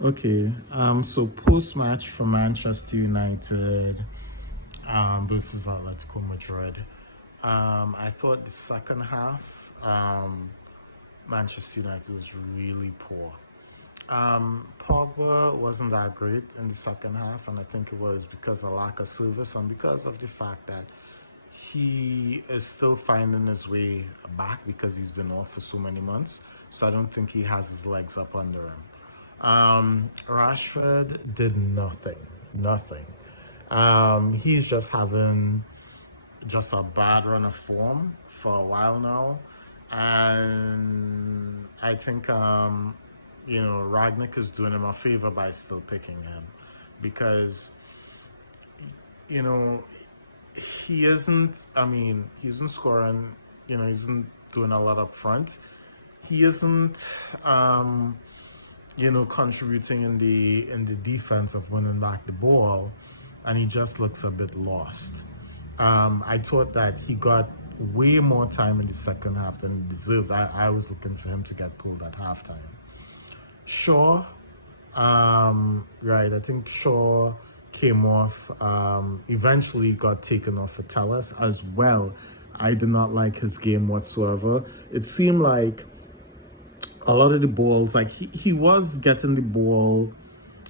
Okay, so post-match for Manchester United versus Atletico Madrid. I thought the second half, Manchester United was really poor. Pogba wasn't that great in the second half, and I think it was because of lack of service and because of the fact that he is still finding his way back because he's been off for so many months. So I don't think he has his legs up under him. Rashford did nothing, nothing. He's just having just a bad run of form for a while now, and I think Ragnick is doing him a favor by still picking him because you know he isn't. I mean, he isn't scoring. He isn't doing a lot up front. He isn't. Contributing in the defense of winning back the ball, and he just looks a bit lost. I thought that he got way more time in the second half than he deserved. I was looking for him to get pulled at halftime. Shaw, right, I think Shaw came off, eventually got taken off for Tellus as well. I did not like his game whatsoever. It seemed like a lot of the balls, like he was getting the ball,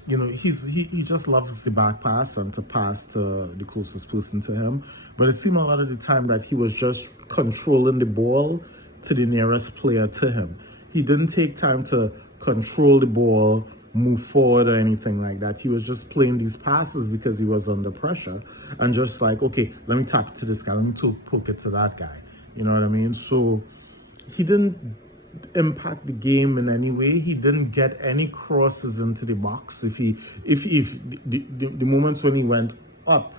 he just loves the back pass and to pass to the closest person to him. But it seemed a lot of the time that he was just controlling the ball to the nearest player to him. He didn't take time to control the ball, move forward or anything like that. He was just playing these passes because he was under pressure and just like, okay, let me tap it to this guy, let me poke it to that guy. You know what I mean? So he didn't impact the game in any way. He didn't get any crosses into the box. If the moments when he went up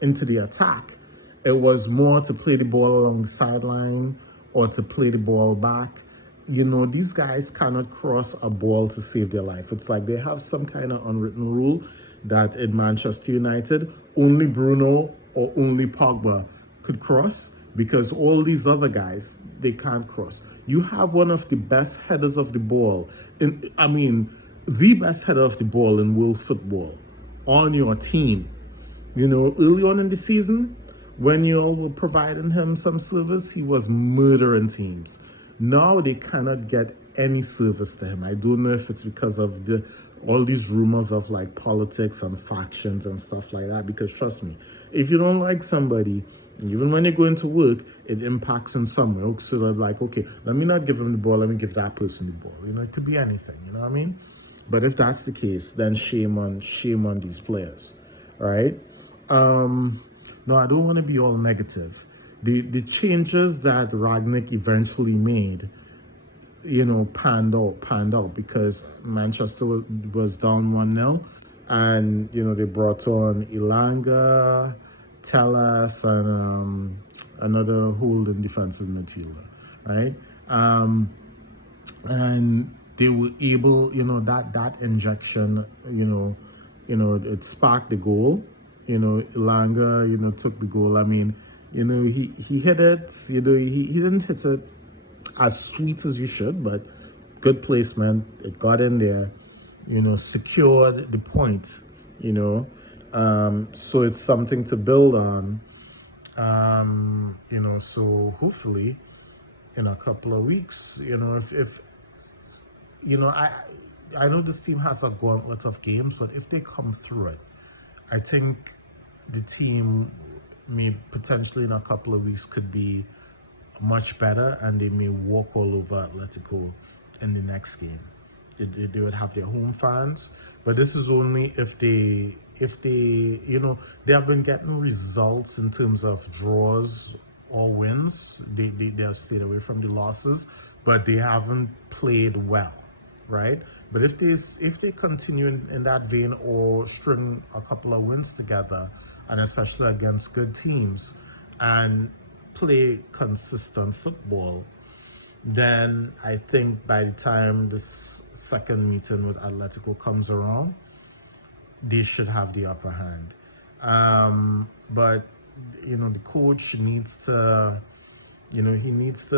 into the attack, it was more to play the ball along the sideline or to play the ball back. These guys cannot cross a ball to save their life. It's like they have some kind of unwritten rule that in Manchester United, only Bruno or only Pogba could cross because all these other guys, they can't cross. You have one of the best headers of the ball, the best header of the ball in world football on your team. Early on in the season, when you all were providing him some service, he was murdering teams. Now they cannot get any service to him. I don't know if it's because of all these rumors of like politics and factions and stuff like that. Because trust me, if you don't like somebody, even when they go into work, it impacts in some way. So they're like, okay, let me not give him the ball, let me give that person the ball. It could be anything, you know what I mean? But if that's the case, then shame on these players, right? No, I don't want to be all negative. The changes that Ragnick eventually made, panned out because Manchester was down 1-0, and they brought on Ilanga, Tellus, and another holding defensive midfielder, right? And they were able, that injection, it sparked the goal. Ilanga, took the goal. I mean, he hit it. He didn't hit it as sweet as you should, but good placement. It got in there. Secured the point. So it's something to build on. So hopefully in a couple of weeks, if I know this team has a gauntlet of games, but if they come through it, I think the team may potentially in a couple of weeks could be much better, and they may walk all over Atletico in the next game. They would have their home fans, but this is only if they they have been getting results in terms of draws or wins. They have stayed away from the losses, but they haven't played well, right? But if they continue in that vein or string a couple of wins together, and especially against good teams, and play consistent football, then I think by the time this second meeting with Atletico comes around, they should have the upper hand. But the coach needs to, he needs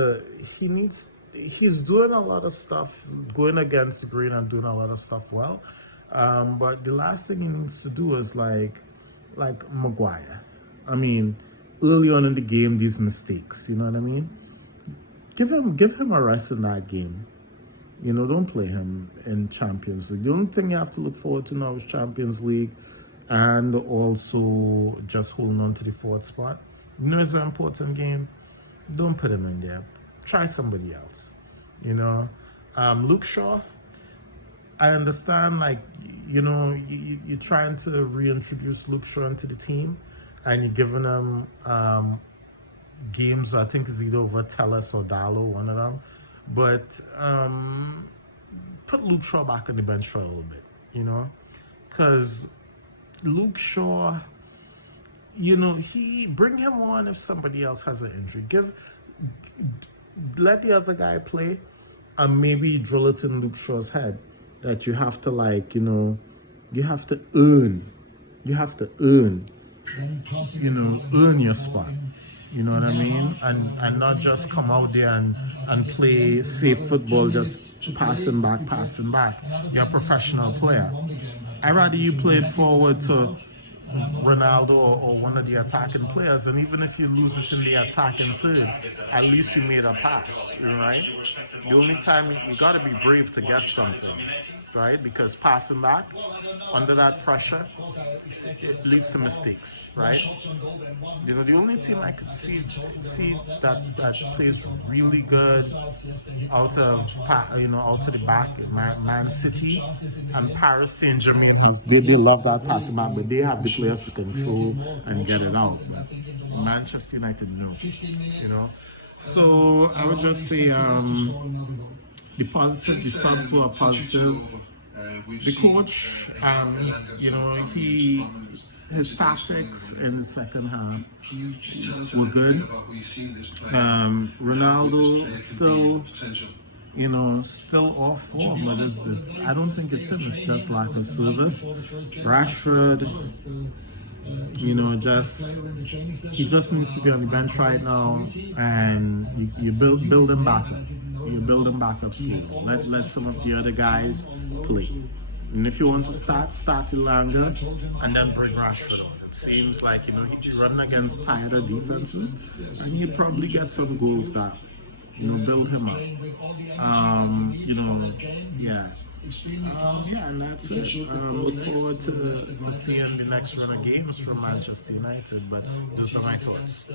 he's doing a lot of stuff, going against the grain and doing a lot of stuff well. But the last thing he needs to do is like Maguire. I mean, early on in the game, these mistakes. You know what I mean? Give him a rest in that game. You know, don't play him in Champions League. The only thing you have to look forward to now is Champions League, and also just holding on to the fourth spot. You know, it's an important game. Don't put him in there. Try somebody else. You know, Luke Shaw. I understand, like, you know, you're trying to reintroduce Luke Shaw into the team, and you're giving him games. I think it's either over Telles or Dallo, one of them. But put Luke Shaw back on the bench for a little bit, you know, because Luke Shaw, you know, bring him on if somebody else has an injury. Let the other guy play, and maybe drill it in Luke Shaw's head that you have to, like, you know, you have to earn your spot. You know what I mean? And not just come out there and play safe football, just passing back. You're a professional player. I'd rather you played forward to Ronaldo or one of the attacking players, and even if you lose it in the attacking third, at least you made a pass, right? The only time you gotta be brave to get something, right? Because passing back under that pressure, it leads to mistakes, right? You know, the only team I could see that plays really good out of the back, Man City and Paris Saint-Germain. They love that passing back, but they have the players to control and get it out. But Manchester United, no. You know, so I would just say the positive, the subs were positive. The coach, you know, his tactics in the second half were good. Ronaldo still off form, but I don't think it's him. It's just lack of service. Rashford, you know, he just needs to be on the bench right now, and you build him back up. You build him back up slowly. Let some of the other guys play. And if you want to start Ilanga and then bring Rashford on. It seems like, you know, he's running against tighter defenses, and you probably get some goals that, you know, build him up. You know, yeah. And that's it. Look forward to seeing the next run of games from Manchester United, but those are my thoughts.